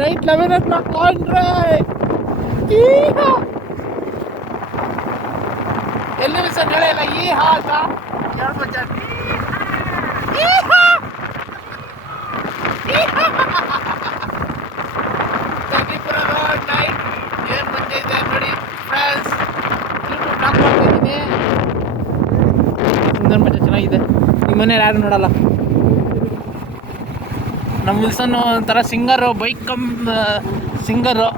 Night 11 o'clock ಅಂದ್ರೆ ಎಲ್ಲಿ sir ಹೇಳಲ್ಲ ಈ ಹಾಟ ಹೇಳ್ಬೋದು ಕಗ್ಲಿಪುರ ರೋಡ್ ನೈಟ್ ಏನು ಬಂದಿದೆ ನೋಡಿ ಫ್ರೆಂಡ್ಸ್. ಯೂಟ್ಯೂಬ್ ಬ್ಲಾಗ್ ಮಾಡ್ತಾಯಿದ್ದೀನಿ. ಸುಂದರ ಮಜಾ ಚೆನ್ನಾಗಿದೆ. ನಿಮ್ಮ ಮನೇಲಿ ಯಾರು ನೋಡಲ್ಲ. ನಮ್ಮ ವಿಲ್ಸನ್ ಒಂಥರ ಸಿಂಗರು, ಬೈಕ್ ಸಿಂಗರು.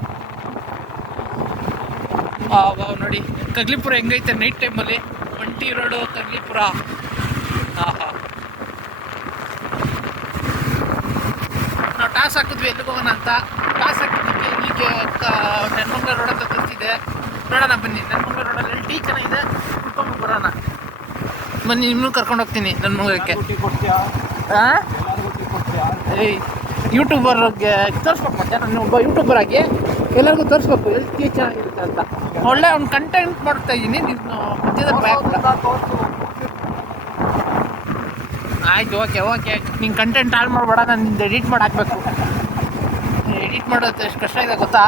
ನೋಡಿ ಕಗ್ಲಿಪುರ ಹೆಂಗೈತೆ ನೈಟ್ ಟೈಮಲ್ಲಿ. ಒಂಟಿ ರೋಡು ಕಗ್ಲಿಪುರ. ನಾವು ಟಾಸ್ ಹಾಕಿದ್ವಿ ಎಲ್ಲಿಗೆ ಹೋಗೋಣ ಅಂತ. ಟಾಸ್ ಹಾಕಿದ್ದಕ್ಕೆ ಇಲ್ಲಿಗೆ ನೆನ್ಮಂಗ್ಲ ರೋಡ್ ಅಂತ ತೋರಿಸಿದೆ. ನೋಡೋಣ ಬನ್ನಿ. ನೆನ್ಮಂಗ್ಲ ರೋಡಲ್ಲಿ ಟೀ ಚೆನ್ನಾಗಿದೆ, ಕುತ್ಕೊಂಡು ಬರೋಣ ಬನ್ನಿ. ಇನ್ನೂ ಕರ್ಕೊಂಡು ಹೋಗ್ತೀನಿ ನೆನ್ಮಂಗ್ಲಕ್ಕೆ. ಏಯ್ ಯೂಟ್ಯೂಬರ್ಗೆ ತೋರಿಸ್ಬೇಕು. ಮತ್ತೆ ನಾನು ಒಬ್ಬ ಯೂಟ್ಯೂಬರ್ ಆಗಿ ಎಲ್ಲರಿಗೂ ತೋರಿಸ್ಬೇಕು ಎಲ್ಲಿ ಟೀ ಚೆನ್ನಾಗಿರುತ್ತೆ ಅಂತ. ಒಳ್ಳೆ ಒಂದು ಕಂಟೆಂಟ್ ಮಾಡ್ತಾ ಇದ್ದೀನಿ. ನೀನು ಮಧ್ಯದ ಆಯ್ತು. ಓಕೆ ನೀನು ಕಂಟೆಂಟ್ ಹಾಳು ಮಾಡಬೇಡ. ನಾನು ನಿಂದು ಎಡಿಟ್ ಮಾಡಿ ಹಾಕಬೇಕು. ಎಡಿಟ್ ಮಾಡೋದು ಎಷ್ಟು ಕಷ್ಟ ಇದೆ ಗೊತ್ತಾ?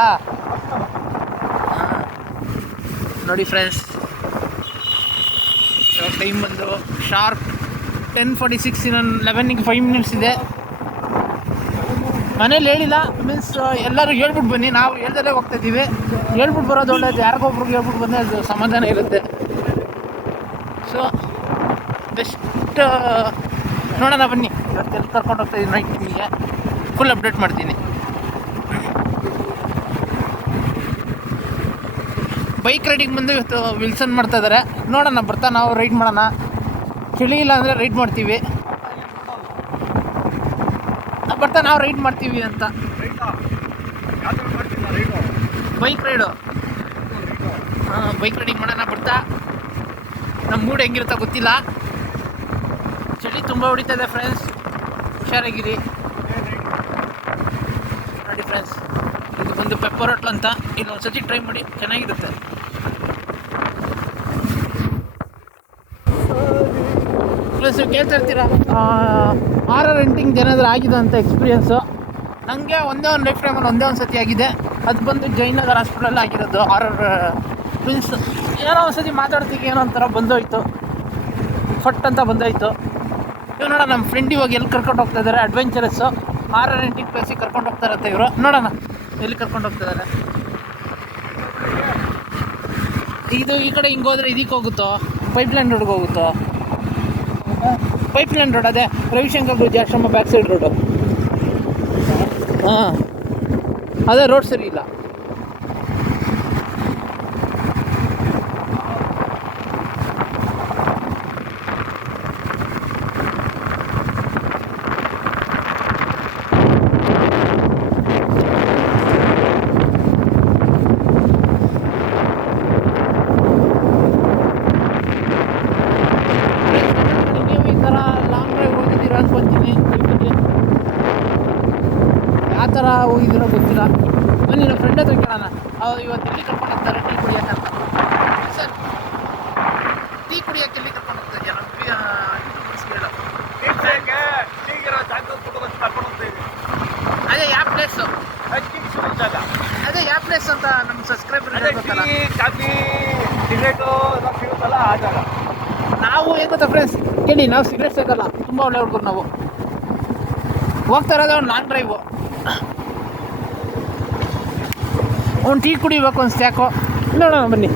ನೋಡಿ ಫ್ರೆಂಡ್ಸ್, ಇವಾಗ ಟೈಮ್ ಬಂದು ಶಾರ್ಪ್ 10:46. ಇನ್ನೊಂದು 11ಗೆ 5 minutes ಇದೆ. ಮನೇಲಿ ಹೇಳಿಲ್ಲ, ಮೀನ್ಸ್ ಎಲ್ಲರೂ ಹೇಳ್ಬಿಟ್ಟು ಬನ್ನಿ. ನಾವು ಹೇಳ್ದಲ್ಲೇ ಹೋಗ್ತಾಯಿದ್ದೀವಿ. ಹೇಳ್ಬಿಟ್ಟು ಬರೋದು ಒಳ್ಳೇದು. ಯಾರಿಗೊಬ್ರಿಗೆ ಹೇಳ್ಬಿಟ್ಟು ಬಂದರೆ ಅದು ಸಮಾಧಾನ ಇರುತ್ತೆ. ಸೊ ಬೆಸ್ಟ್ ನೋಡೋಣ ಬನ್ನಿ. ಇವತ್ತು ಎಲ್ಲಿ ಕರ್ಕೊಂಡು ಹೋಗ್ತಾಯಿದ್ದೀನಿ ನೈಟ್ ನಿಮಗೆ ಫುಲ್ ಅಪ್ಡೇಟ್ ಮಾಡ್ತೀನಿ. ಬೈಕ್ ರೈಡಿಂಗ್ ಬಂದು ಇವತ್ತು ವಿಲ್ಸನ್ ಮಾಡ್ತಾಯಿದ್ದಾರೆ. ನೋಡೋಣ ಬರ್ತಾ ನಾವು ರೈಡ್ ಮಾಡೋಣ. ಚಳಿ ಇಲ್ಲ ಅಂದರೆ ರೈಡ್ ಮಾಡ್ತೀವಿ. ಬರ್ತಾ ನಾವು ರೈಡ್ ಮಾಡ್ತೀವಿ ಅಂತ. Bike raid. ಬೈಕ್ ರೈಡಿಂಗ್ ಮಾಡೋಣ ಬರ್ತಾ. ನಮ್ಮ ಮೂಡ್ ಹೆಂಗಿರುತ್ತಾ ಗೊತ್ತಿಲ್ಲ. ಚಳಿ ತುಂಬ ಹೊಡಿತಾಯಿದೆ ಫ್ರೆಂಡ್ಸ್, ಹುಷಾರಾಗಿರಿ. ನೋಡಿ ಫ್ರೆಂಡ್ಸ್, ಇದು ಬಂದು ಪೆಪ್ಪರ್ ಹೋಟ್ಲ್ ಅಂತ. ಇಲ್ಲೊಂದು ಸತಿ ಟ್ರೈ ಮಾಡಿ, ಚೆನ್ನಾಗಿರುತ್ತೆ. ಪ್ಲಸ್ ಕೇಳ್ತಾ ಇರ್ತೀರಾ ಆರ್ ರೆಂಟಿಂಗ್ ಏನಾದರೂ ಆಗಿದೆ ಅಂತ ಎಕ್ಸ್ಪೀರಿಯೆನ್ಸು. ನನಗೆ ಒಂದೇ ಒಂದು ಲೈಫ್ ಟೈಮಲ್ಲಿ ಒಂದೇ ಒಂದು ಸತಿ ಆಗಿದೆ. ಅದು ಬಂದು ಜಯನಗರ ಹಾಸ್ಪಿಟಲಲ್ಲಿ ಆಗಿರೋದು. ಮೀನ್ಸ್ ಏನೋ ಒಂದು ಸತಿ ಮಾತಾಡ್ತಿಗೆ ಏನೋ ಒಂಥರ ಬಂದೋಯ್ತು, ಫಟ್ ಅಂತ ಬಂದೋಯ್ತು. ಇವಾಗ ನೋಡೋಣ ನಮ್ಮ ಫ್ರೆಂಡ್ ಇವಾಗ ಎಲ್ಲಿ ಕರ್ಕೊಂಡು ಹೋಗ್ತಾಯಿದ್ದಾರೆ. ಅಡ್ವೆಂಚರಸ್ಸು ಆರ್ ರೆಂಟಿಂಗ್ ಪ್ಲೇಸಿಗೆ ಕರ್ಕೊಂಡು ಹೋಗ್ತಾರಂತೆ ಇವರು. ನೋಡೋಣ ಎಲ್ಲಿ ಕರ್ಕೊಂಡು ಹೋಗ್ತಿದ್ದಾರೆ. ಇದು ಈ ಕಡೆ ಹಿಂಗೆ ಹೋದರೆ ಇದಕ್ಕೆ ಹೋಗುತ್ತೋ, ಪೈಪ್ಲೈನ್ ರೋಡ್ಗೆ ಹೋಗುತ್ತೋ. ಪೈಪ್ಲೈನ್ ರೋಡ್ ಅದೇ ರವಿಶಂಕರ್ ಗುರುಜಿ ಆಶ್ರಮ ಬ್ಯಾಕ್ ಸೈಡ್ ರೋಡು. ಅದೇ ರೋಡ್ ಸರಿ ಇಲ್ಲ. ಆ ಥರ ಹೋಗಿದ್ದೀರೋ ಗೊತ್ತಿಲ್ಲ. ಬನ್ನಿ ನಮ್ಮ ಫ್ರೆಂಡ್ ಹತ್ರ ಕೇಳೋಣ. ಅವ್ರು ಇವತ್ತು ಎಲ್ಲಿ ಕರ್ಕೊಂಡು ಹೋಗ್ತಾರೆ ಟೀ ಕುಡಿಯೋಕೆ ಅಂತ. ಸರ್, ಟೀ ಕುಡಿಯೋಕೆ ಎಲ್ಲಿ ಕರ್ಕೊಂಡು ಹೋಗ್ತಾ ಇದೆಯಾ? ನಮ್ಮ ಕೇಳು. ಅದೇ ಯಾವ ಪ್ಲೇಸು? ಅದೇ ಯಾವ ಪ್ಲೇಸ್ ಅಂತ ನಮ್ಮ ಸಬ್ಸ್ಕ್ರೈಬರ್ ಹೇಳ್ಬೇಕಲ್ಲ. ಕಾಫಿ ಸಿಗರೇಟು ಎಲ್ಲ ಸಿಗುತ್ತಲ್ಲ ಆ ಜಾಗ. ನಾವು ಏನು ಗೊತ್ತಾ ಫ್ರೆಂಡ್ಸ್, ಕೇಳಿ, ನಾವು ಸಿಗರೇಟ್ ಸಿಗಲ್ಲ. ತುಂಬ ಒಳ್ಳೆ ಹುಡುಗರು ನಾವು. ಹೋಗ್ತಾ ಇರೋದು ಒಂದು ಲಾಂಗ್ ಡ್ರೈವು. ಒಂದು ಟೀ ಕುಡಿಬೇಕು ಅನ್ಸ್ತು ಯಾಕೋ. ನೋಡೋಣ ಬನ್ನಿ.